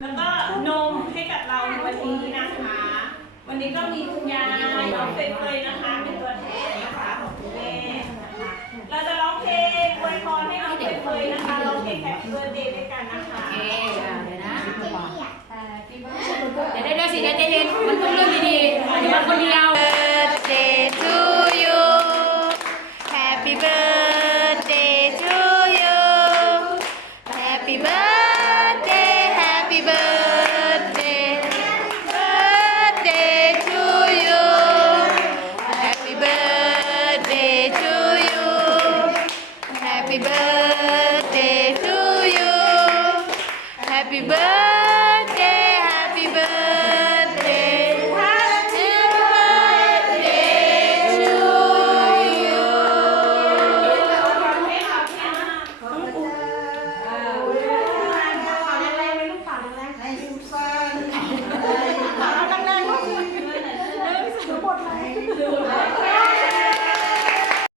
แล้วก็นมให้กับเราในวันนี้นะคะ วันนี้ก็มีคุณยายน้องเฟยนะคะ เป็นตัวแทนนะคะของคุณแม่นเราจะร้องเพลงอวยพรให้น้องเฟยนะคะร้องเพลงแฮปปี้เบอร์เดย์ด้วยกันนะคะ เอ๊ะเดี๋ยวนะเดี๋ยวได้ๆสิได้ยวใจเย็นมันต้องเรื่องดีๆมันจมาคนเดียว Birthday to you Happy birthday to you Happy birthday Happy birthday to you. Happy birthday, happy birthday, happy birthday to you. Hãy subscribe